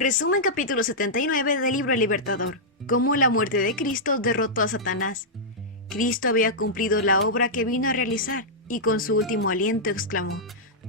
Resumen capítulo 79 del libro El Libertador. Cómo la muerte de Cristo derrotó a Satanás. Cristo había cumplido la obra que vino a realizar y con su último aliento exclamó: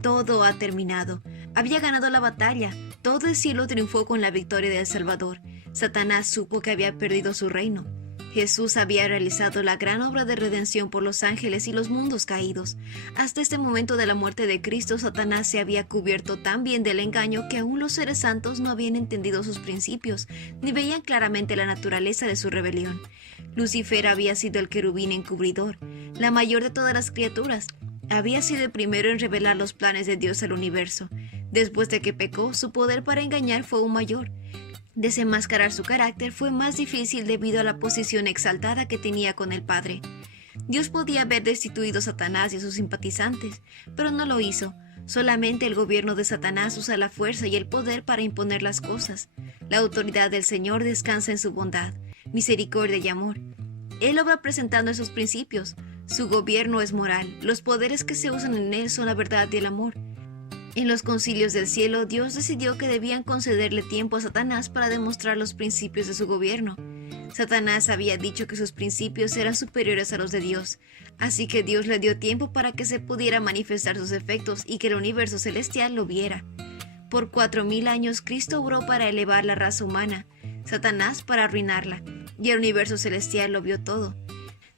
todo ha terminado. Había ganado la batalla. Todo el cielo triunfó con la victoria del Salvador. Satanás supo que había perdido su reino. Jesús había realizado la gran obra de redención por los ángeles y los mundos caídos. Hasta este momento de la muerte de Cristo, Satanás se había cubierto tan bien del engaño que aún los seres santos no habían entendido sus principios, ni veían claramente la naturaleza de su rebelión. Lucifer había sido el querubín encubridor, la mayor de todas las criaturas. Había sido el primero en revelar los planes de Dios al universo. Después de que pecó, su poder para engañar fue aún mayor. Desenmascarar su carácter fue más difícil debido a la posición exaltada que tenía con el Padre. Dios podía haber destituido a Satanás y a sus simpatizantes, pero no lo hizo. Solamente el gobierno de Satanás usa la fuerza y el poder para imponer las cosas. La autoridad del Señor descansa en su bondad, misericordia y amor. Él obra presentando esos principios. Su gobierno es moral. Los poderes que se usan en él son la verdad y el amor. En los concilios del cielo, Dios decidió que debían concederle tiempo a Satanás para demostrar los principios de su gobierno. Satanás había dicho que sus principios eran superiores a los de Dios, así que Dios le dio tiempo para que se pudiera manifestar sus efectos y que el universo celestial lo viera. Por 4000 años Cristo obró para elevar la raza humana, Satanás para arruinarla, y el universo celestial lo vio todo.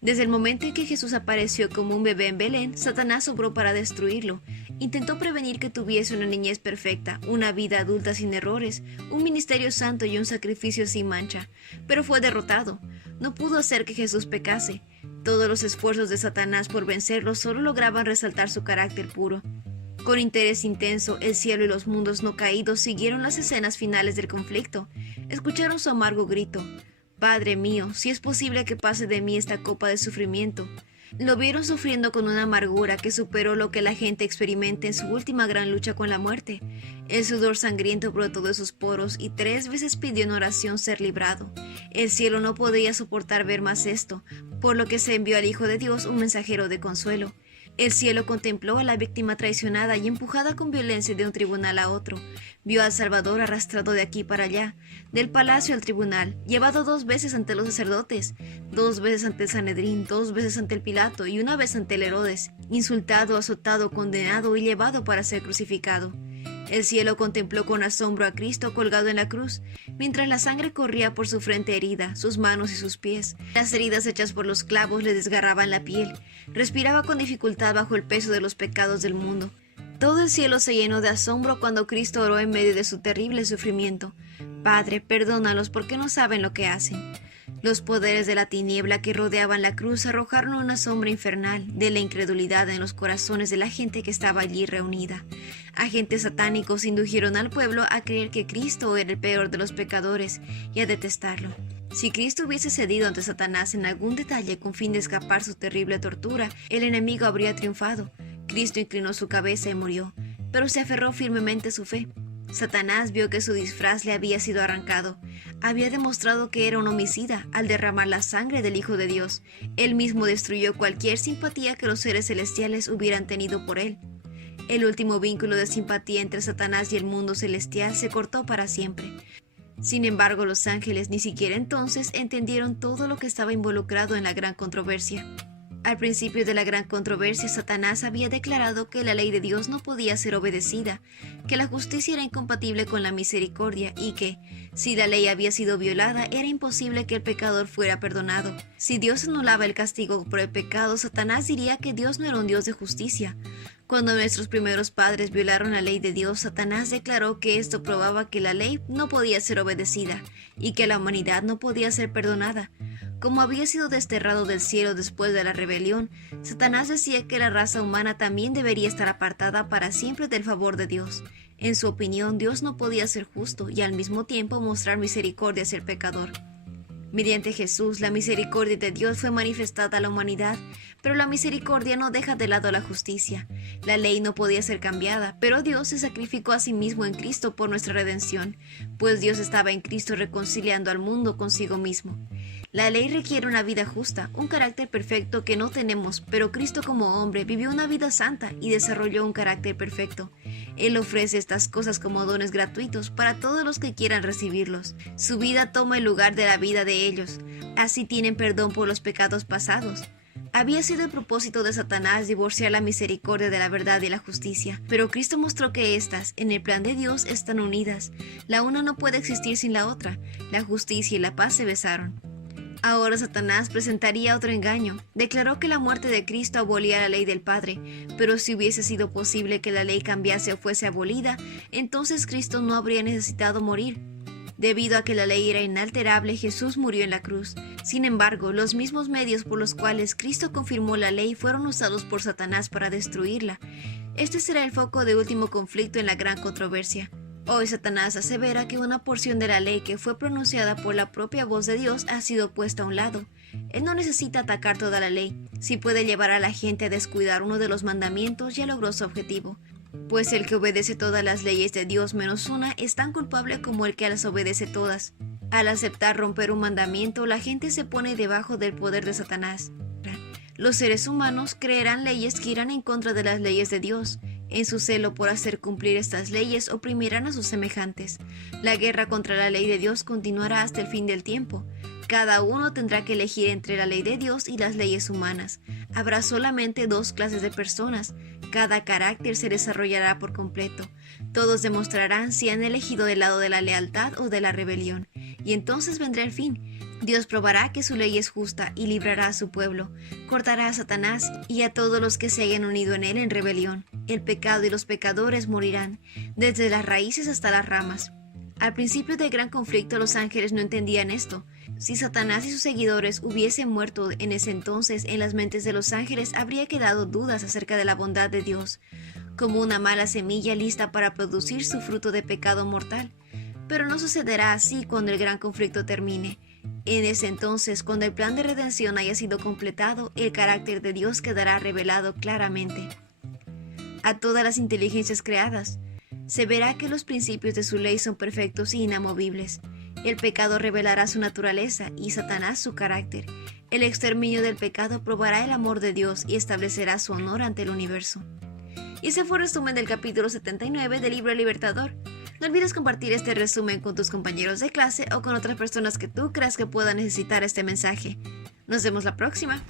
Desde el momento en que Jesús apareció como un bebé en Belén, Satanás obró para destruirlo. Intentó prevenir que tuviese una niñez perfecta, una vida adulta sin errores, un ministerio santo y un sacrificio sin mancha, pero fue derrotado. No pudo hacer que Jesús pecase. Todos los esfuerzos de Satanás por vencerlo solo lograban resaltar su carácter puro. Con interés intenso, el cielo y los mundos no caídos siguieron las escenas finales del conflicto. Escucharon su amargo grito: Padre mío, si es posible que pase de mí esta copa de sufrimiento. Lo vieron sufriendo con una amargura que superó lo que la gente experimenta en su última gran lucha con la muerte. El sudor sangriento brotó de sus poros y 3 veces pidió en oración ser librado. El cielo no podía soportar ver más esto, por lo que se envió al Hijo de Dios un mensajero de consuelo. El cielo contempló a la víctima traicionada y empujada con violencia de un tribunal a otro. Vio al Salvador arrastrado de aquí para allá, del palacio al tribunal, llevado 2 veces ante los sacerdotes, 2 veces ante el Sanedrín, 2 veces ante el Pilato y 1 vez ante el Herodes, insultado, azotado, condenado y llevado para ser crucificado. El cielo contempló con asombro a Cristo colgado en la cruz, mientras la sangre corría por su frente herida, sus manos y sus pies. Las heridas hechas por los clavos le desgarraban la piel. Respiraba con dificultad bajo el peso de los pecados del mundo. Todo el cielo se llenó de asombro cuando Cristo oró en medio de su terrible sufrimiento: Padre, perdónalos porque no saben lo que hacen. Los poderes de la tiniebla que rodeaban la cruz arrojaron una sombra infernal de la incredulidad en los corazones de la gente que estaba allí reunida. Agentes satánicos indujeron al pueblo a creer que Cristo era el peor de los pecadores y a detestarlo. Si Cristo hubiese cedido ante Satanás en algún detalle con fin de escapar su terrible tortura, el enemigo habría triunfado. Cristo inclinó su cabeza y murió, pero se aferró firmemente a su fe. Satanás vio que su disfraz le había sido arrancado. Había demostrado que era un homicida al derramar la sangre del Hijo de Dios. Él mismo destruyó cualquier simpatía que los seres celestiales hubieran tenido por él. El último vínculo de simpatía entre Satanás y el mundo celestial se cortó para siempre. Sin embargo, los ángeles ni siquiera entonces entendieron todo lo que estaba involucrado en la gran controversia. Al principio de la gran controversia, Satanás había declarado que la ley de Dios no podía ser obedecida, que la justicia era incompatible con la misericordia y que, si la ley había sido violada, era imposible que el pecador fuera perdonado. Si Dios anulaba el castigo por el pecado, Satanás diría que Dios no era un Dios de justicia. Cuando nuestros primeros padres violaron la ley de Dios, Satanás declaró que esto probaba que la ley no podía ser obedecida y que la humanidad no podía ser perdonada. Como había sido desterrado del cielo después de la rebelión, Satanás decía que la raza humana también debería estar apartada para siempre del favor de Dios. En su opinión, Dios no podía ser justo y al mismo tiempo mostrar misericordia hacia el pecador. Mediante Jesús, la misericordia de Dios fue manifestada a la humanidad, pero la misericordia no deja de lado la justicia. La ley no podía ser cambiada, pero Dios se sacrificó a sí mismo en Cristo por nuestra redención, pues Dios estaba en Cristo reconciliando al mundo consigo mismo. La ley requiere una vida justa, un carácter perfecto que no tenemos, pero Cristo como hombre vivió una vida santa y desarrolló un carácter perfecto. Él ofrece estas cosas como dones gratuitos para todos los que quieran recibirlos. Su vida toma el lugar de la vida de ellos. Así tienen perdón por los pecados pasados. Había sido el propósito de Satanás divorciar la misericordia de la verdad y la justicia, pero Cristo mostró que éstas, en el plan de Dios, están unidas. La una no puede existir sin la otra. La justicia y la paz se besaron. Ahora Satanás presentaría otro engaño. Declaró que la muerte de Cristo abolía la ley del Padre, pero si hubiese sido posible que la ley cambiase o fuese abolida, entonces Cristo no habría necesitado morir. Debido a que la ley era inalterable, Jesús murió en la cruz. Sin embargo, los mismos medios por los cuales Cristo confirmó la ley fueron usados por Satanás para destruirla. Este será el foco de último conflicto en la gran controversia. Hoy Satanás asevera que una porción de la ley que fue pronunciada por la propia voz de Dios ha sido puesta a un lado. Él no necesita atacar toda la ley. Si puede llevar a la gente a descuidar uno de los mandamientos, ya logró su objetivo. Pues el que obedece todas las leyes de Dios menos una es tan culpable como el que las obedece todas. Al aceptar romper un mandamiento, la gente se pone debajo del poder de Satanás. Los seres humanos creerán leyes que irán en contra de las leyes de Dios. En su celo por hacer cumplir estas leyes, oprimirán a sus semejantes. La guerra contra la ley de Dios continuará hasta el fin del tiempo. Cada uno tendrá que elegir entre la ley de Dios y las leyes humanas. Habrá solamente dos clases de personas. Cada carácter se desarrollará por completo. Todos demostrarán si han elegido del lado de la lealtad o de la rebelión. Y entonces vendrá el fin. Dios probará que su ley es justa y librará a su pueblo. Cortará a Satanás y a todos los que se hayan unido en él en rebelión. El pecado y los pecadores morirán, desde las raíces hasta las ramas. Al principio del gran conflicto los ángeles no entendían esto. Si Satanás y sus seguidores hubiesen muerto en ese entonces, en las mentes de los ángeles habría quedado dudas acerca de la bondad de Dios, como una mala semilla lista para producir su fruto de pecado mortal. Pero no sucederá así cuando el gran conflicto termine. En ese entonces, cuando el plan de redención haya sido completado, el carácter de Dios quedará revelado claramente a todas las inteligencias creadas. Se verá que los principios de su ley son perfectos y inamovibles. El pecado revelará su naturaleza y Satanás su carácter. El exterminio del pecado probará el amor de Dios y establecerá su honor ante el universo. Y ese fue el resumen del capítulo 79 del libro El Libertador. No olvides compartir este resumen con tus compañeros de clase o con otras personas que tú creas que puedan necesitar este mensaje. Nos vemos la próxima.